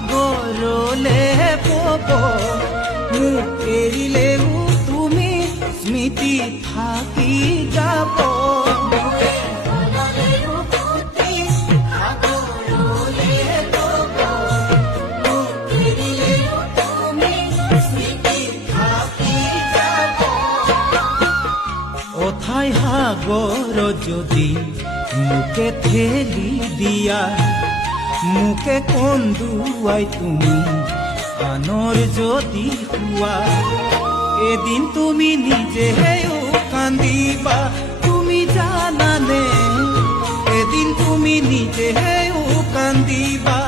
সাগৰলে পব মোক এৰিলেও তুমি স্মৃতি থাকি যাব অথাই সাগৰ যদি মোকে ঠেলি দিয়া মোকে কন্দুৱাই তুমি আনৰ যদি হোৱা এদিন তুমি নিজেও কান্দিবা তুমি জানানে এদিন তুমি নিজেও কান্দিবা